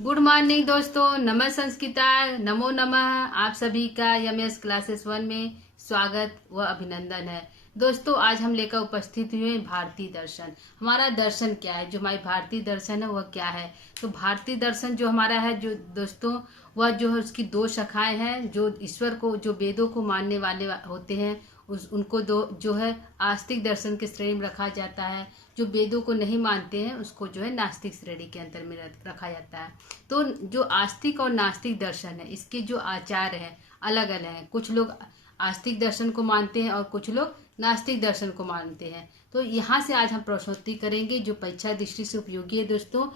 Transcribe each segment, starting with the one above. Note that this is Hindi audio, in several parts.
गुड मॉर्निंग दोस्तों, नमः संस्कृताय, नमो नमः। आप सभी का यमएस क्लासेस 1 में स्वागत व अभिनंदन है। दोस्तों, आज हम लेकर उपस्थित हुए हैं भारतीय दर्शन। हमारा दर्शन क्या है, जो हमारी भारतीय दर्शन है वह क्या है। तो भारतीय दर्शन जो हमारा है जो दोस्तों, वह जो है उसकी दो शाखाएं हैं। जो ईश्वर को, जो वेदों को मानने वाले होते हैं उनको दो जो है आस्तिक दर्शन के श्रेणी में रखा जाता है। जो वेदों को नहीं मानते हैं उसको जो है नास्तिक श्रेणी के अंतर में रखा जाता है। तो जो आस्तिक और नास्तिक दर्शन है, इसके जो आचार हैं अलग अलग हैं। कुछ लोग आस्तिक दर्शन को मानते हैं और कुछ लोग नास्तिक दर्शन को मानते हैं। तो यहाँ से आज हम प्रश्नोत्तरी करेंगे जो परीक्षा दृष्टि से उपयोगी है। दोस्तों,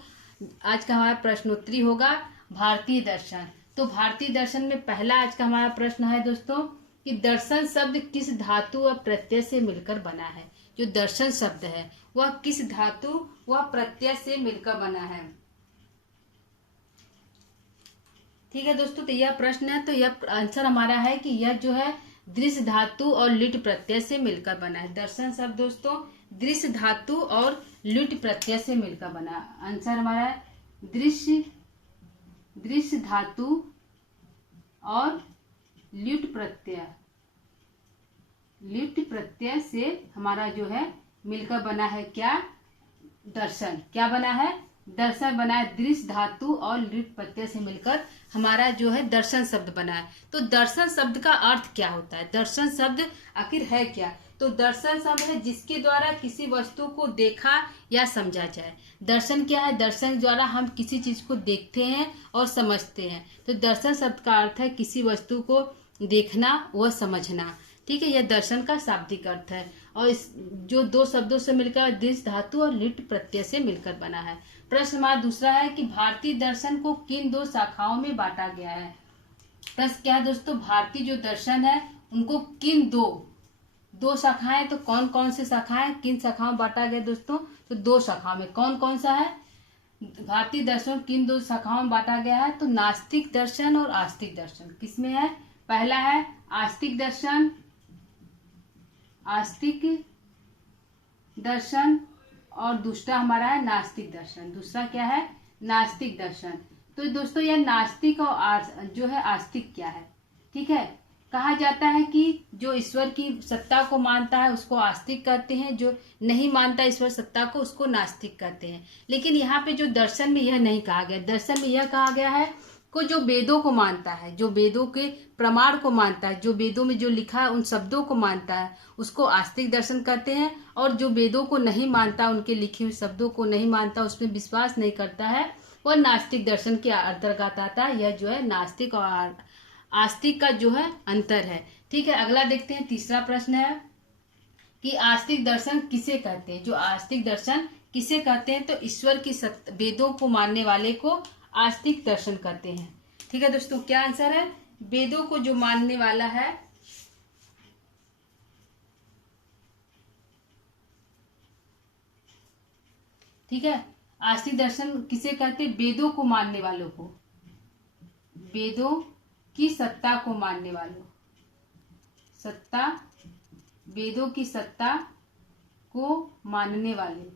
आज का हमारा प्रश्नोत्तरी होगा भारतीय दर्शन। तो भारतीय दर्शन में पहला आज का हमारा प्रश्न है दोस्तों कि दर्शन शब्द किस धातु व प्रत्यय से मिलकर बना है। जो दर्शन शब्द है वह किस धातु व प्रत्यय से मिलकर बना है। ठीक है दोस्तों, तो यह प्रश्न है। तो यह आंसर हमारा है कि यह जो है दृश्य धातु और लिट प्रत्यय से मिलकर बना है। दर्शन शब्द दोस्तों दृश्य धातु और लिट प्रत्यय से मिलकर बना। आंसर हमारा है दृश्य धातु और लिट प्रत्यय से हमारा जो है मिलकर बना है क्या, दर्शन। क्या बना है, दर्शन बना है। दृश्य धातु और लिट प्रत्यय से मिलकर हमारा जो है दर्शन शब्द बना है। तो दर्शन शब्द का अर्थ क्या होता है, दर्शन शब्द आखिर है क्या। तो दर्शन शब्द है जिसके द्वारा किसी वस्तु को देखा या समझा जाए। दर्शन क्या है, दर्शन द्वारा हम किसी चीज को देखते हैं और समझते हैं। तो दर्शन शब्द का अर्थ है किसी वस्तु को देखना व समझना। ठीक है, यह दर्शन का शाब्दिक अर्थ है। और इस जो दो शब्दों से मिलकर दृश्य धातु और लिट प्रत्यय से मिलकर बना है। प्रश्न हमारा दूसरा है कि भारतीय दर्शन को किन दो शाखाओं में बांटा गया है। प्रश्न क्या है दोस्तों, भारतीय जो दर्शन है उनको किन दो शाखाएं, तो कौन कौन से शाखाएं, किन शाखाओं में बांटा गया दोस्तों। तो दो शाखाओं में कौन कौन सा है, भारतीय दर्शन किन दो शाखाओं में बांटा गया है। तो नास्तिक दर्शन और आस्तिक दर्शन। किसमें है, पहला है आस्तिक दर्शन और दूसरा हमारा है नास्तिक दर्शन। दूसरा क्या है, नास्तिक दर्शन। तो दोस्तों यह नास्तिक और जो है आस्तिक क्या है। ठीक है, कहा जाता है कि जो ईश्वर की सत्ता को मानता है उसको आस्तिक कहते हैं, जो नहीं मानता ईश्वर सत्ता को उसको नास्तिक कहते हैं। लेकिन यहाँ पे जो दर्शन में यह नहीं कहा गया। दर्शन में यह कहा गया है को जो वेदों को मानता है, जो वेदों के प्रमाण को मानता है, जो वेदों में जो लिखा है उन शब्दों को मानता है, उसको आस्तिक दर्शन कहते हैं। और जो वेदों को नहीं मानता, उनके लिखे हुए शब्दों को नहीं मानता, उसमें विश्वास नहीं करता है, वह नास्तिक दर्शन के अंतर्गत आता है। यह जो है नास्तिक और आस्तिक का जो है अंतर है। ठीक है, अगला देखते हैं। तीसरा प्रश्न है कि आस्तिक दर्शन किसे कहते हैं। जो आस्तिक दर्शन किसे कहते हैं, तो ईश्वर की वेदों को मानने वाले को आस्तिक दर्शन कहते हैं। ठीक है दोस्तों, क्या आंसर है, वेदों को जो मानने वाला है, ठीक है, आस्तिक दर्शन किसे कहते हैं, वेदों को मानने वालों को, वेदों की सत्ता को मानने वालों, वेदों की सत्ता को मानने वाले।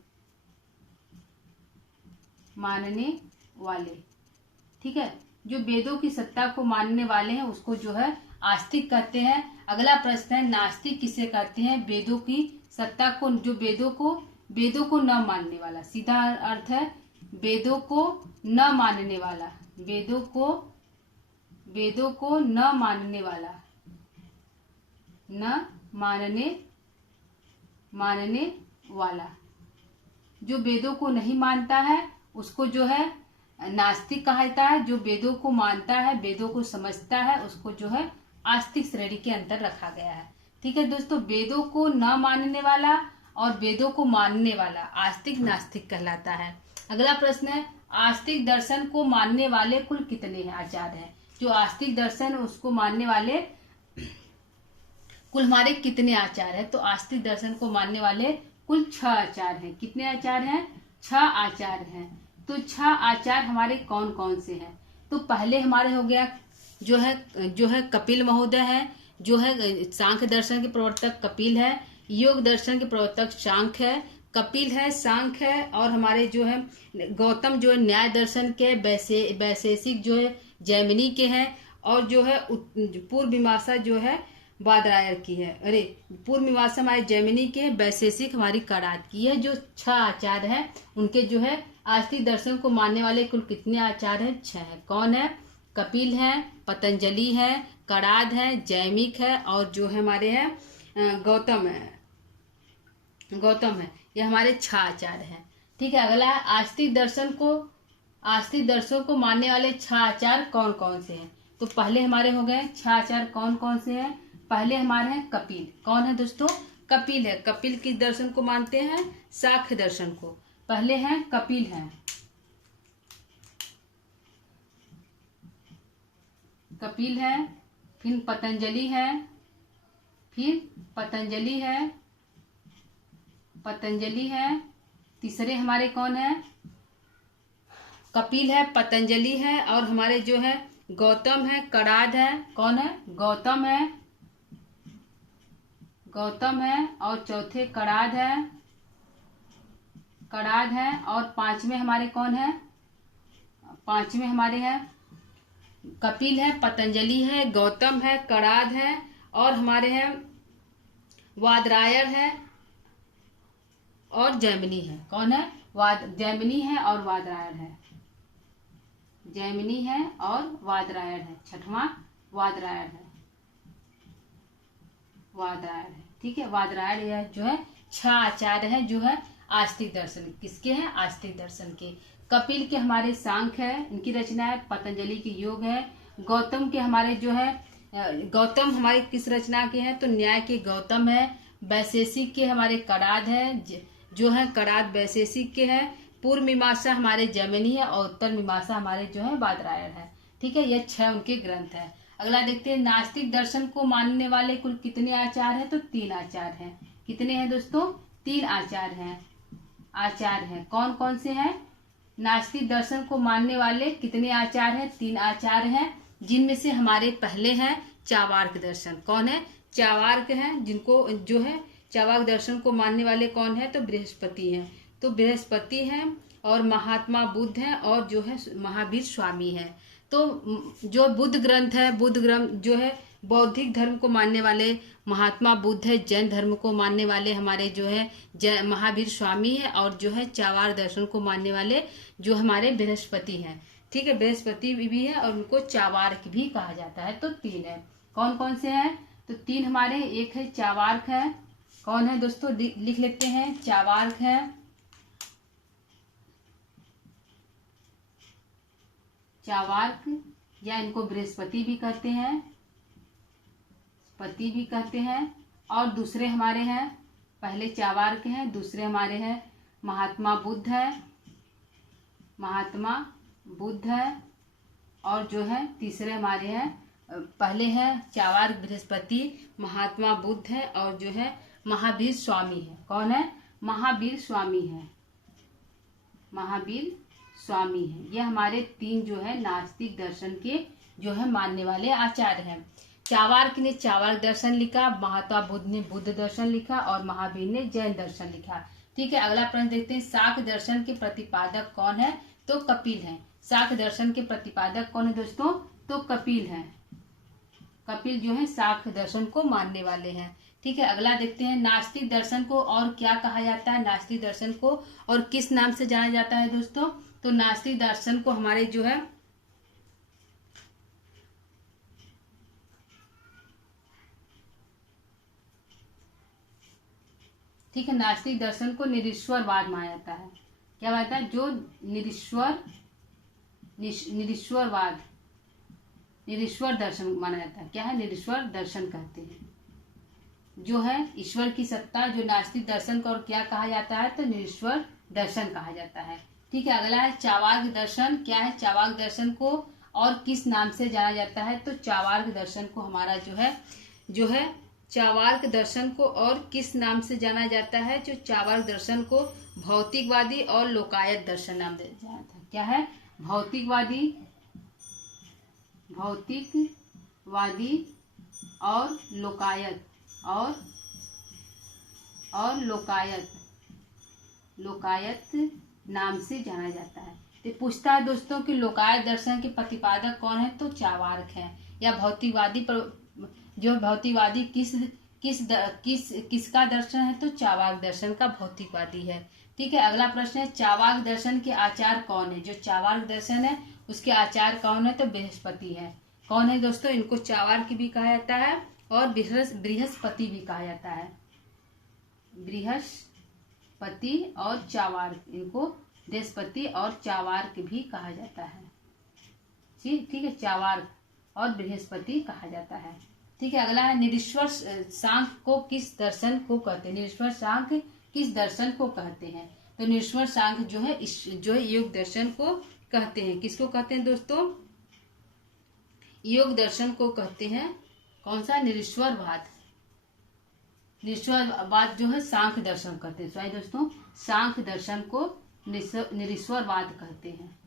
ठीक है, जो वेदों की सत्ता को मानने वाले हैं उसको जो है आस्तिक कहते हैं। अगला प्रश्न है नास्तिक किसे कहते हैं, वेदों की सत्ता को, जो वेदों को न मानने वाला। सीधा अर्थ है वेदों को न मानने वाला, वेदों को न मानने वाला। जो वेदों को नहीं मानता है उसको जो है नास्तिक कहा जाता है। जो वेदों को मानता है, वेदों को समझता है, उसको जो है आस्तिक श्रेणी के अंतर रखा गया है। ठीक है दोस्तों, वेदों को न मानने वाला और वेदों को मानने वाला आस्तिक नास्तिक कहलाता है। अगला प्रश्न है आस्तिक दर्शन को मानने वाले कुल कितने हैं आचार्य हैं। जो आस्तिक दर्शन उसको मानने वाले कुल हमारे कितने आचार्य हैं। तो आस्तिक दर्शन को मानने वाले कुल 6 आचार्य हैं। कितने आचार्य हैं, 6 आचार्य हैं। तो 6 आचार्य हमारे कौन कौन से हैं। तो पहले हमारे हो गया जो है कपिल महोदय है, जो है सांख्य दर्शन के प्रवर्तक कपिल है। योग दर्शन के प्रवर्तक सांख्य है। कपिल है, सांख्य है, और हमारे जो है गौतम जो है न्याय दर्शन के, वैशेषिक जो है जैमिनी के हैं, और जो है पूर्व मीमांसा जो है बादरायण की है। अरे पूर्व मीमांसा हमारे जैमिनी के, वैशेषिक हमारी करात की है। जो 6 आचार्य हैं उनके जो है आस्तिक दर्शन को मानने वाले कुल कितने आचार्य हैं? 6 है। कौन है? कपिल है, पतंजलि है, कराद है, जैमिक है, और जो है हमारे हैं गौतम है। ये हमारे 6 आचार्य हैं। ठीक है। अगला है आस्तिक दर्शन को मानने वाले 6 आचार्य कौन कौन से हैं? तो पहले हमारे हो गए 6 आचार्य कौन कौन से हैं? पहले हमारे हैं कपिल। कौन है दोस्तों? कपिल है। कपिल किस दर्शन को मानते हैं? सांख्य दर्शन को। पहले हैं कपिल हैं। कपिल है, फिर पतंजलि है, तीसरे हमारे कौन है? कपिल है, पतंजलि है, और हमारे जो है गौतम है, कराद है। कौन है? गौतम है, और चौथे कराद है, और पांचवें हमारे कौन है? पांचवें हमारे हैं कपिल है, पतंजलि है, गौतम है, कराद है, और हमारे हैं वादरायण है और जैमिनी है। कौन है? जैमिनी है और वादरायण है। छठवां वादरायण है। ठीक है। वादरायण यह जो है 6 आचार्य है जो है आस्तिक दर्शन। किसके हैं? आस्तिक दर्शन के। कपिल के हमारे सांख्य है, इनकी रचना है। पतंजलि के योग है। गौतम के हमारे जो है गौतम हमारे किस रचना के हैं? तो न्याय के गौतम है। वैशेषिक के हमारे कराद है, जो है कराद वैशेषिक के हैं। पूर्व मीमांसा हमारे जैमिनी है, और उत्तर मीमांसा हमारे जो है बादरायण है। ठीक है। यह 6 उनके ग्रंथ है। अगला देखते हैं नास्तिक दर्शन को मानने वाले कुल कितने आचार्य हैं? तो 3 आचार्य हैं। कितने हैं दोस्तों? 3 आचार्य हैं। कौन कौन से हैं? नास्तिक दर्शन को मानने वाले कितने आचार्य हैं? 3 आचार्य हैं, जिनमें से हमारे पहले हैं चावार्क दर्शन। कौन है? चावार्क हैं, जिनको जो है चावार्क दर्शन को मानने वाले कौन है? तो बृहस्पति हैं। और महात्मा बुद्ध हैं, और जो है महावीर स्वामी हैं। तो जो बुद्ध ग्रंथ जो है बौद्धिक धर्म को मानने वाले महात्मा बुद्ध है। जैन धर्म को मानने वाले हमारे जो है महावीर स्वामी है, और जो है चावार दर्शन को मानने वाले जो हमारे बृहस्पति हैं। ठीक है। बृहस्पति भी है, और उनको चावार्क भी कहा जाता है। तो 3 है। कौन कौन से हैं? तो 3 हमारे, एक है चावार्क है। कौन है दोस्तों? लिख लेते हैं। चावार्क है, या इनको बृहस्पति भी कहते हैं। और दूसरे हमारे हैं, पहले चावार्क हैं, दूसरे हमारे हैं महात्मा बुद्ध है, और जो है तीसरे हमारे हैं, पहले है चावार्क बृहस्पति, महात्मा बुद्ध है, और जो है महावीर स्वामी है। कौन है? महावीर स्वामी है। ये हमारे 3 जो है नास्तिक दर्शन के जो है मानने वाले आचार्य हैं। चावार्क ने चावार्क दर्शन लिखा, महात्मा बुद्ध ने बुद्ध दर्शन लिखा, और महावीर ने जैन दर्शन लिखा। ठीक है। अगला प्रश्न देखते हैं, शाक्य दर्शन के प्रतिपादक कौन है? तो कपिल है। शाक्य दर्शन के प्रतिपादक कौन है दोस्तों? तो कपिल है। कपिल जो है शाक्य दर्शन को मानने वाले हैं। ठीक है। अगला देखते हैं, नास्तिक दर्शन को और क्या कहा जाता है? नास्तिक दर्शन को और किस नाम से जाना जाता है दोस्तों? तो नास्तिक दर्शन को हमारे जो है ठीक है, नास्तिक दर्शन को निरीश्वरवाद माना जाता है। क्या मानता है? जो निरीश्वर दर्शन माना जाता है। क्या है? निरीश्वर दर्शन कहते हैं। जो है ईश्वर की सत्ता, जो नास्तिक दर्शन को और क्या कहा जाता है? तो निरीश्वर दर्शन कहा जाता है। ठीक है। अगला है चावार्क दर्शन। क्या है? चावार्क दर्शन को और किस नाम से जाना जाता है? तो चावार्क दर्शन को हमारा जो है चावार्क दर्शन को और किस नाम से जाना जाता है? जो चावार्क दर्शन को भौतिकवादी और लोकायत दर्शन नाम दिया जाता है। क्या है? भौतिकवादी और लोकायत लोकायत नाम से जाना जाता है। तो पूछता है दोस्तों कि लोकायत दर्शन के प्रतिपादक कौन है, तो चार्वाक है। या भौतिकवादी जो भौतिकवादी किसका दर्शन है, तो चार्वाक दर्शन का भौतिकवादी है। ठीक है, अगला प्रश्न है चार्वाक दर्शन के आचार्य कौन है। जो चार्वाक दर्शन है उसके आचार्य कौन है, तो बृहस्पति है। कौन है दोस्तों, इनको चार्वाक भी कहा जाता है और बृहस्पति भी कहा जाता है। बृहस्पति और चार्वाक, इनको बृहस्पति और चार्वाक भी कहा जाता है। ठीक है, चार्वाक और बृहस्पति कहा जाता है। ठीक है, अगला है निरीश्वर सांख्य को किस दर्शन को कहते हैं। निरीश्वर सांख्य किस दर्शन को कहते हैं, तो निरीश्वर सांख्य जो है योग दर्शन को कहते हैं। किसको कहते हैं दोस्तों, योग दर्शन को कहते हैं। कौन सा, निरीश्वरवाद। निरीश्वरवाद जो है सांख्य दर्शन कहते हैं। सॉरी दोस्तों, सांख्य दर्शन को निरीश्वरवाद कहते हैं,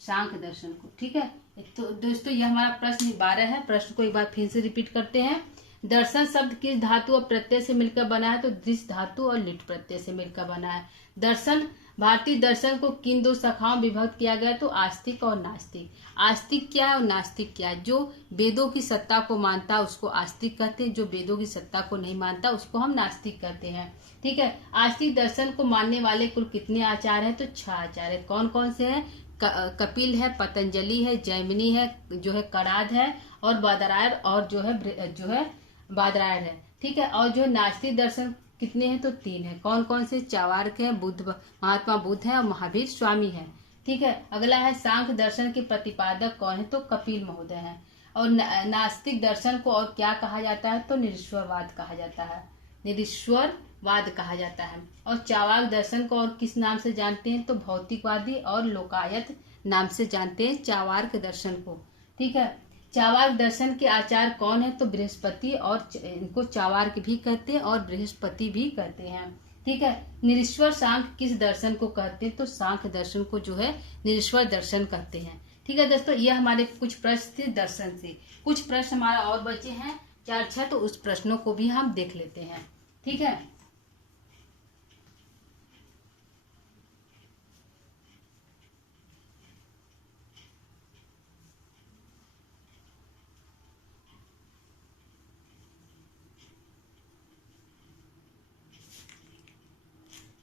सांख्य दर्शन को। ठीक है, तो दोस्तों यह हमारा प्रश्न 12 है। प्रश्न को एक बार फिर से रिपीट करते हैं। दर्शन शब्द किस धातु और प्रत्यय से मिलकर बना है, तो दृश्य धातु और लिट प्रत्यय से मिलकर बना है। दर्शन, भारतीय दर्शन को किन दो शाखाओं में विभक्त किया गया, तो आस्तिक और नास्तिक। आस्तिक क्या है और नास्तिक क्या है। जो वेदों की सत्ता को मानता है उसको आस्तिक कहते हैं, जो वेदों की सत्ता को नहीं मानता उसको हम नास्तिक कहते हैं। ठीक है, आस्तिक दर्शन को मानने वाले कुल कितने आचार्य हैं, तो 6 आचार्य। कौन कौन से हैं, कपिल है, पतंजलि है, जैमिनी है, जो है कणाद है, और बादरायण, और जो है बादरायण है। ठीक है, और जो नास्तिक दर्शन कितने हैं, तो 3 है। कौन कौन से, चार्वाक है, महात्मा बुद्ध है और महावीर स्वामी है। ठीक है, अगला है सांख्य दर्शन के प्रतिपादक कौन है, तो कपिल महोदय है। और नास्तिक दर्शन को और क्या कहा जाता है, तो निरीश्वरवाद कहा जाता है, निरीश्वरवाद कहा जाता है। और चार्वाक दर्शन को और किस नाम से जानते हैं, तो भौतिकवादी और लोकायत नाम से जानते हैं चार्वाक दर्शन को। ठीक है, चार्वाक दर्शन के आचार्य कौन है, तो बृहस्पति, और इनको चार्वाक भी कहते हैं और बृहस्पति भी कहते हैं। ठीक है, निरीश्वर सांख्य किस दर्शन को कहते हैं, तो सांख्य दर्शन को जो है निरीश्वर दर्शन कहते हैं। ठीक है दोस्तों, ये हमारे कुछ प्रश्न थे दर्शन से। कुछ प्रश्न हमारा और बचे हैं 4-6, तो उस प्रश्नों को भी हम देख लेते हैं। ठीक है,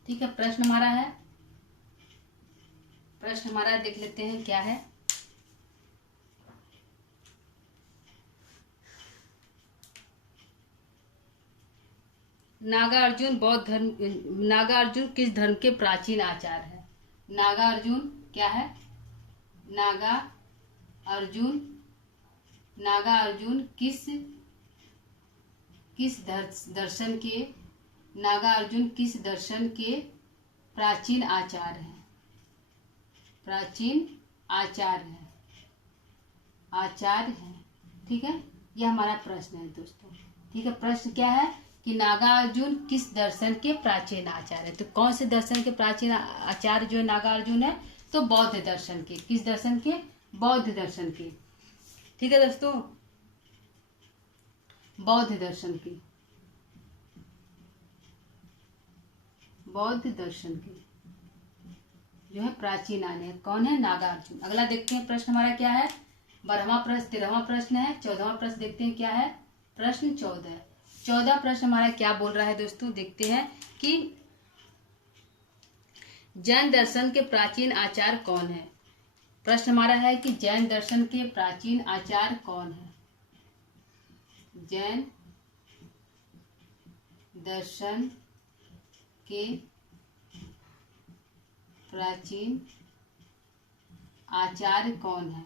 ठीक है, प्रश्न हमारा देख लेते हैं क्या है। नागार्जुन नागार्जुन किस धर्म के प्राचीन आचार्य है। नागार्जुन क्या है, नागार्जुन किस दर्शन के, नागार्जुन किस दर्शन के प्राचीन आचार्य हैं, आचार्य हैं। ठीक है, यह हमारा प्रश्न है दोस्तों। ठीक है, प्रश्न क्या है कि नागार्जुन किस दर्शन के प्राचीन आचार्य है। तो कौन से दर्शन के प्राचीन आचार्य जो है नागार्जुन है, तो बौद्ध दर्शन के। किस दर्शन के, बौद्ध दर्शन के। ठीक है दोस्तों, बौद्ध दर्शन के, बौद्ध दर्शन के जो है प्राचीन आने कौन है, नागार्जुन। अगला देखते हैं प्रश्न हमारा क्या है। 12वां प्रश्न, 13वां प्रश्न है। 14वां प्रश्न देखते हैं क्या है, प्रश्न 14 प्रश्न हमारा क्या बोल रहा है दोस्तों, देखते हैं कि जैन दर्शन के प्राचीन आचार्य कौन है। प्रश्न हमारा है कि जैन दर्शन के प्राचीन आचार्य कौन है। जैन दर्शन के प्राचीन आचार्य कौन है।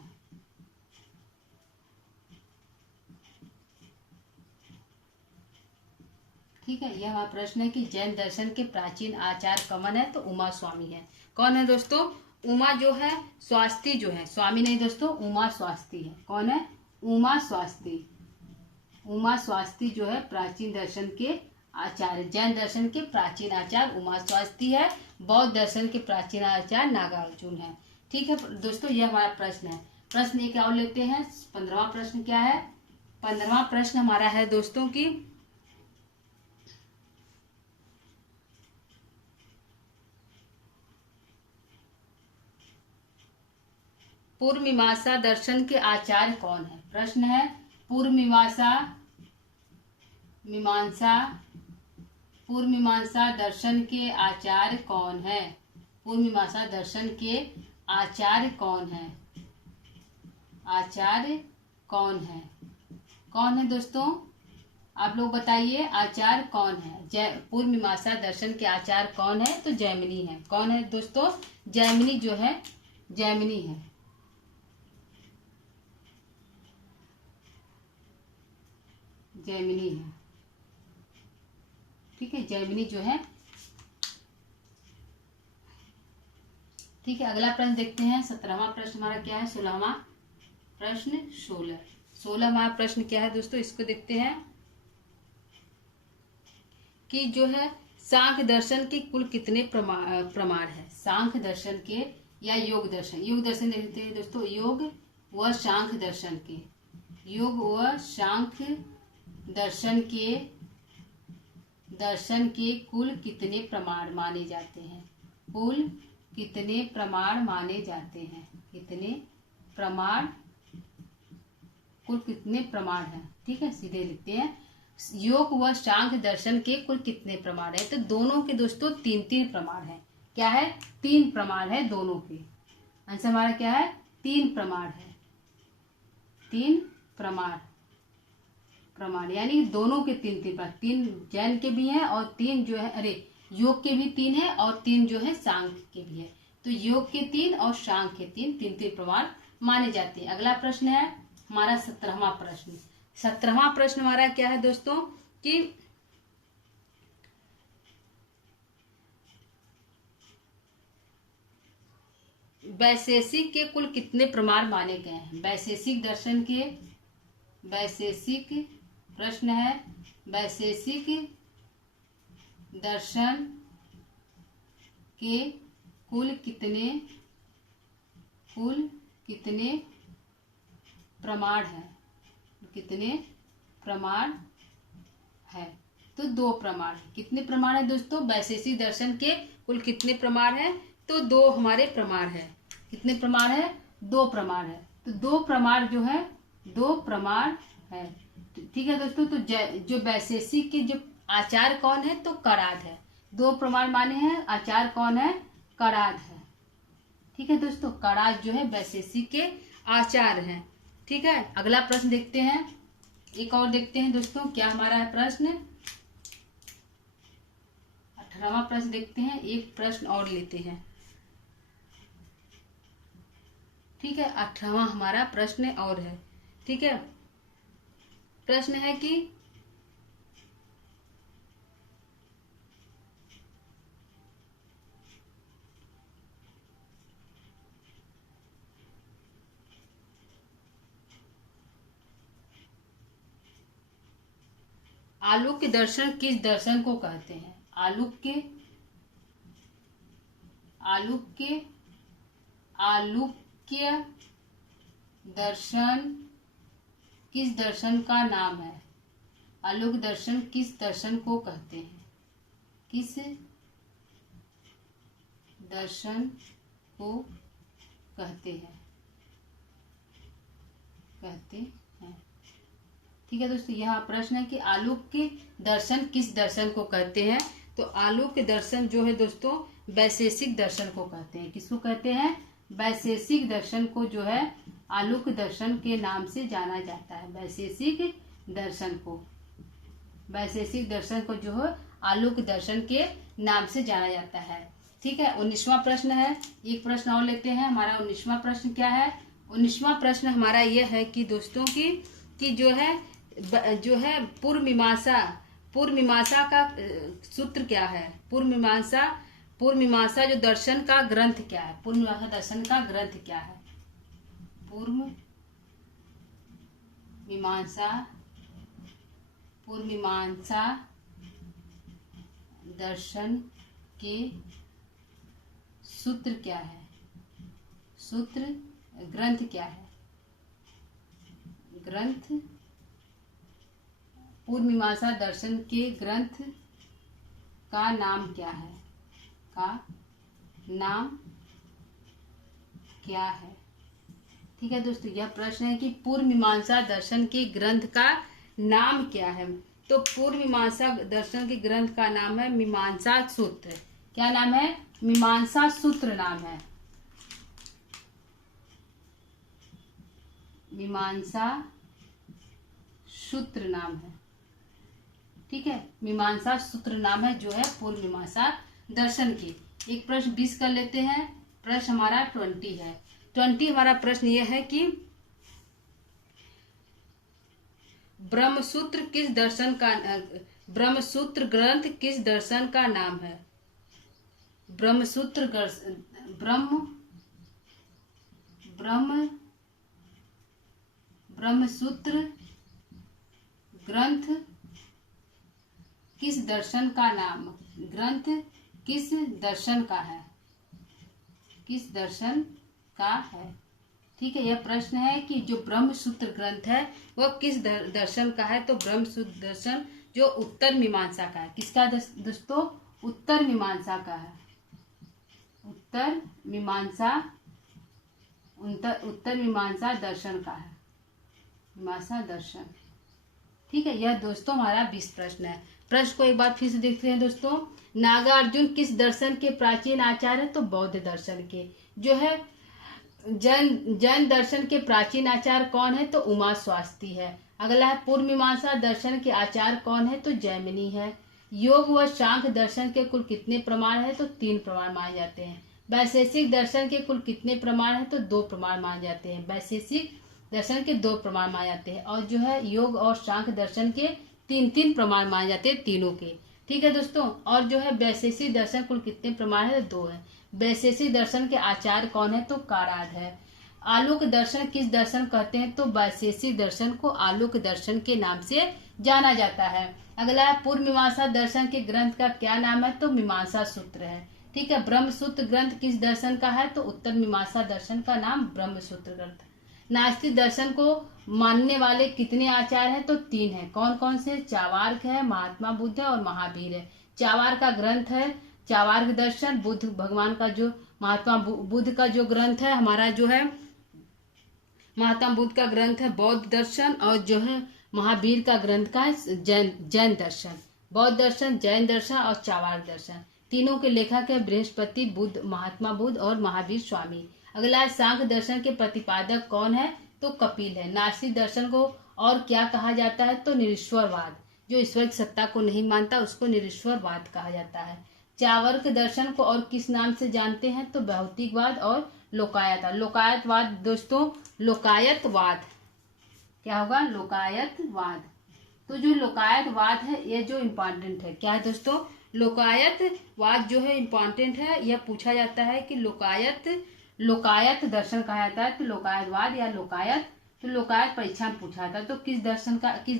ठीक है, यह हमारा प्रश्न है कि जैन दर्शन के प्राचीन आचार्य कौन है, तो उमा स्वामी है। कौन है दोस्तों, उमा जो है स्वास्थी जो है, स्वामी नहीं दोस्तों, उमा स्वास्थी है। कौन है, उमा स्वास्थी। उमा स्वास्थी जो है प्राचीन दर्शन के आचार्य, जैन दर्शन के प्राचीन आचार्य उमा स्वास्थी है। बौद्ध दर्शन के प्राचीन आचार्य नागार्जुन है। ठीक है दोस्तों, यह हमारा प्रश्न है। प्रश्न एक और लेते हैं। 15वां प्रश्न क्या है, 15वां प्रश्न हमारा है दोस्तों की पूर्व मीमांसा दर्शन के आचार्य कौन है? प्रश्न है पूर्व मीमांसा दर्शन के आचार्य कौन है? पूर्व मीमांसा दर्शन के आचार्य कौन है? आचार्य कौन है? कौन है दोस्तों? आप लोग बताइए आचार्य कौन है? पूर्व मीमांसा दर्शन के आचार्य कौन है? तो जैमिनी है। कौन है दोस्तों? जैमिनी जो है, जैमिनी है। जैमिनी है, ठीक है, जैमिनी जो है। ठीक है, अगला प्रश्न देखते हैं। 17वां प्रश्न हमारा क्या है? 16वां प्रश्न 16 हमारा प्रश्न क्या है दोस्तों? इसको देखते हैं कि जो है सांख्य दर्शन के कुल कितने प्रमाण है? सांख्य दर्शन के या योग दर्शन देखते हैं दोस्तों। योग व सांख्य दर्शन के, योग व सांख्य दर्शन के कुल कितने प्रमाण माने जाते हैं? कुल कितने प्रमाण माने जाते हैं? कितने प्रमाण, कुल कितने प्रमाण है? ठीक है, सीधे लिखते हैं। योग व सांख्य दर्शन के कुल कितने प्रमाण है? तो दोनों के दोस्तों 3 प्रमाण है। क्या है? 3 प्रमाण है दोनों के। आंसर हमारा क्या है? 3 प्रमाण है। 3 प्रमाण यानी दोनों के 3 जैन के भी हैं और 3 जो है योग के भी 3 है और 3 जो है सांख्य के भी है। तो योग के 3 और सांख्य के 3 प्रमाण माने जाते हैं। अगला प्रश्न है हमारा 17वां प्रश्न। 17वां प्रश्न हमारा क्या है दोस्तों कि वैशेषिक के कुल कितने प्रमाण माने गए हैं? वैशेषिक दर्शन के, वैशेषिक प्रश्न है, वैशेषिक दर्शन के कुल कितने प्रमाण है? कितने प्रमाण है? तो 2 प्रमाण। कितने प्रमाण है दोस्तों? वैशेषिक दर्शन के कुल कितने प्रमाण है? तो 2 हमारे प्रमाण है। कितने प्रमाण है? 2 प्रमाण है। तो 2 प्रमाण जो है, 2 प्रमाण है। ठीक है दोस्तों। तो जो वैशेषिक के जो आचार्य कौन है? तो कराद है। 2 प्रमाण माने हैं, आचार्य कौन है? कराद है। ठीक है दोस्तों, कराद जो है वैशेषिक के आचार्य है। ठीक है, अगला प्रश्न देखते हैं। एक और देखते हैं दोस्तों क्या हमारा है प्रश्न। 18वां प्रश्न देखते हैं। एक प्रश्न और लेते हैं। ठीक है, 18वां हमारा प्रश्न और है। ठीक है, प्रश्न है कि आलूक्य दर्शन किस दर्शन को कहते हैं? आलूक्य दर्शन किस दर्शन का नाम है? आलूक्य दर्शन किस दर्शन को कहते हैं? किस दर्शन को कहते हैं? ठीक है दोस्तों, यहाँ प्रश्न है कि आलूक्य दर्शन किस दर्शन को कहते हैं? तो आलूक्य दर्शन जो है दोस्तों वैशेषिक दर्शन को कहते हैं। किसको कहते हैं? वैशेषिक दर्शन को जो है आलूक्य दर्शन के नाम से जाना जाता है। वैशेषिक दर्शन को जो है आलूक्य दर्शन के नाम से जाना जाता है। ठीक है, 19वां प्रश्न है। एक प्रश्न और लेते हैं। हमारा 19वां प्रश्न क्या है? 19वां प्रश्न हमारा यह है कि दोस्तों कि जो है पूर्व मीमांसा का सूत्र क्या है? पूर्व मीमांसा जो दर्शन का ग्रंथ क्या है? पूर्व मीमांसा दर्शन का ग्रंथ क्या है? पूर्व मीमांसा दर्शन के सूत्र क्या है? ग्रंथ क्या है? ग्रंथ पूर्व मीमांसा दर्शन के ग्रंथ का नाम क्या है? ठीक है दोस्तों, यह प्रश्न है कि पूर्व मीमांसा दर्शन के ग्रंथ का नाम क्या है। तो पूर्व मीमांसा दर्शन के ग्रंथ का नाम है मीमांसा सूत्र। क्या नाम है? मीमांसा सूत्र नाम है। मीमांसा सूत्र नाम है। ठीक है, मीमांसा सूत्र नाम है जो है पूर्व मीमांसा दर्शन की। एक प्रश्न 20 कर लेते हैं। प्रश्न हमारा 20 है। 20 हमारा प्रश्न यह है कि ब्रह्मसूत्र किस दर्शन का ब्रह्मसूत्र ग्रंथ किस दर्शन का नाम है? ब्रह्मसूत्र ब्रह्मसूत्र ग्रंथ किस दर्शन का नाम, ग्रंथ किस दर्शन का है, किस दर्शन का है। ठीक है, यह प्रश्न है कि जो ब्रह्मसूत्र ग्रंथ है वह किस दर्शन का है। तो ब्रह्मसूत्र दर्शन जो उत्तर मीमांसा का है। किसका दोस्तों? उत्तर मीमांसा का है। उत्तर मीमांसा दर्शन का है। मीमांसा दर्शन। ठीक है, यह दोस्तों हमारा 20 प्रश्न है। प्रश्न को एक बार फिर से देखते हैं दोस्तों। नागार्जुन किस दर्शन के प्राचीन आचार्य है? तो बौद्ध दर्शन के। जो है जैन दर्शन के प्राचीन आचार्य कौन है? तो उमा स्वास्थी है। अगला है पूर्व मीमांसा दर्शन के आचार्य कौन है? तो जैमिनी है। योग व सांख्य दर्शन के कुल कितने प्रमाण है? तो 3 प्रमाण माने जाते हैं। वैशेषिक दर्शन के कुल कितने प्रमाण है? तो 2 प्रमाण माने जाते हैं। वैशेषिक दर्शन के 2 प्रमाण माने जाते हैं और जो है योग और सांख्य दर्शन के 3 प्रमाण माने जाते हैं तीनों के। ठीक है दोस्तों, और जो है वैशेषिक दर्शन कुल कितने प्रमाण है? तो 2 है। वैशेषिक दर्शन के आचार्य कौन है? तो काराद है। आलोक दर्शन किस दर्शन कहते हैं? तो वैशेषिक दर्शन को आलोक दर्शन के नाम से जाना जाता है। अगला है पूर्व मीमांसा दर्शन के ग्रंथ का क्या नाम है? तो मीमांसा सूत्र है। ठीक है, ब्रह्मसूत्र ग्रंथ किस दर्शन का है? तो उत्तर मीमांसा दर्शन का नाम ब्रह्मसूत्र ग्रंथ। नास्तिक दर्शन को मानने वाले कितने आचार्य हैं? तो 3 हैं। कौन कौन से? चावार्क है, महात्मा बुद्ध है और महावीर है। चावार्क का ग्रंथ है चावार्क दर्शन। बुद्ध भगवान का जो महात्मा बुद्ध का जो ग्रंथ है हमारा जो है महात्मा बुद्ध का ग्रंथ है बौद्ध दर्शन, और जो है महावीर का ग्रंथ का है जैन दर्शन। बौद्ध दर्शन, जैन दर्शन और चावार्क दर्शन तीनों के लेखक है बृहस्पति बुद्ध, महात्मा बुद्ध और महावीर स्वामी। अगला है सांख्य दर्शन के प्रतिपादक कौन है? तो कपिल है। नास्तिक दर्शन को और क्या कहा जाता है? तो निरीश्वरवाद। जो ईश्वर की सत्ता को नहीं मानता उसको निरीश्वरवाद कहा जाता है। चावार्क दर्शन को और किस नाम से जानते हैं? तो भौतिकवाद और लोकायतवाद। लोकायतवाद दोस्तों, लोकायतवाद क्या होगा? लोकायतवाद। तो जो लोकायतवाद है ये जो इम्पोर्टेंट है, क्या है दोस्तों? लोकायतवाद जो है इम्पोर्टेंट है। यह पूछा जाता है कि लोकायत दर्शन कहा जाता है। तो लोकायतवाद या लोकायत, तो लोकायत परीक्षा में पूछा जाता है। तो किस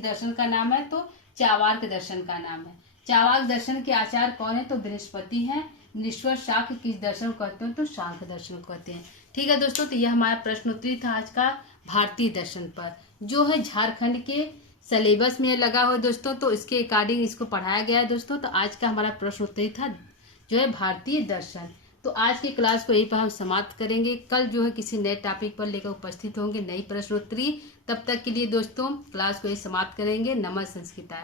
दर्शन का नाम है? तो चावार्क दर्शन का नाम है। चावार्क दर्शन के आचार्य कौन है? तो बृहस्पति है। निरीश्वर शाक्य किस दर्शन को कहते हैं? तो सांख्य दर्शन को कहते हैं। ठीक है दोस्तों, तो यह हमारा प्रश्नोत्तरी था आज का भारतीय दर्शन पर, जो है झारखंड के सिलेबस में लगा हुआ दोस्तों। तो इसके अकॉर्डिंग इसको पढ़ाया गया है दोस्तों। तो आज का हमारा प्रश्नोत्तरी था जो है भारतीय दर्शन। तो आज की क्लास को यहीं पर हम समाप्त करेंगे। कल जो है किसी नए टॉपिक पर लेकर उपस्थित होंगे, नई प्रश्नोत्तरी। तब तक के लिए दोस्तों क्लास को यहीं समाप्त करेंगे। नमः संस्कृता।